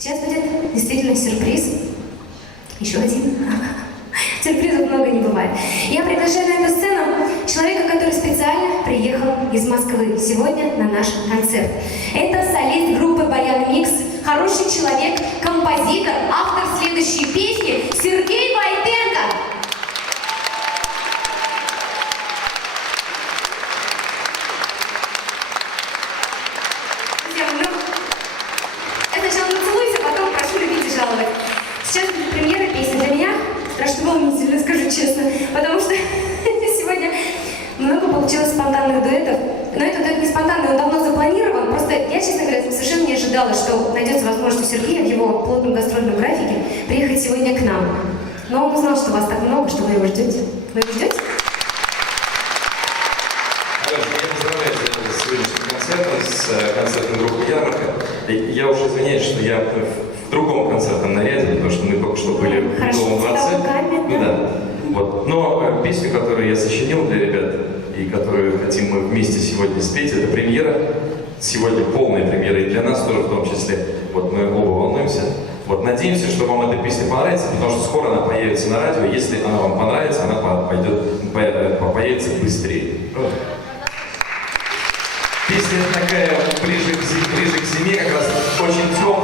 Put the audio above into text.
Сейчас будет действительно сюрприз. Еще один. Сюрпризов много не бывает. Я приглашаю на эту сцену человека, который специально приехал из Москвы сегодня на наш концерт. Это солист группы «Баян Микс», хороший человек, композитор, автор следующей песни Сергей Войтенко. Друзья, я сначала нацелуюсь, а потом прошу любить и жаловать. Сейчас будет премьера песни. Для меня страшно волнительно, скажу честно, потому что сегодня много получилось спонтанных дуэтов. Но этот дуэт не спонтанный, он давно запланирован. Просто я, честно говоря, совершенно не ожидала, что найдется возможность у Сергея в его плотном гастрольном графике приехать сегодня к нам. Но он узнал, что вас так много, что вы его ждете. Вы его ждете? Я поздравляю тебя с сегодняшним концертом, с концертом группы «Ярмарка». Я уже извиняюсь, что я в другом концертном наряде, потому что мы только что были в Новом дворце. Ну, да. Вот. Но песню, которую я сочинил для ребят, и которую хотим мы вместе сегодня спеть, это премьера. Сегодня полная премьера, и для нас тоже в том числе. Вот мы оба волнуемся. Вот, надеемся, что вам эта песня понравится, потому что скоро она появится на радио. Если она вам понравится, она появится быстрее. Песня такая ближе к зиме, как раз очень теплая.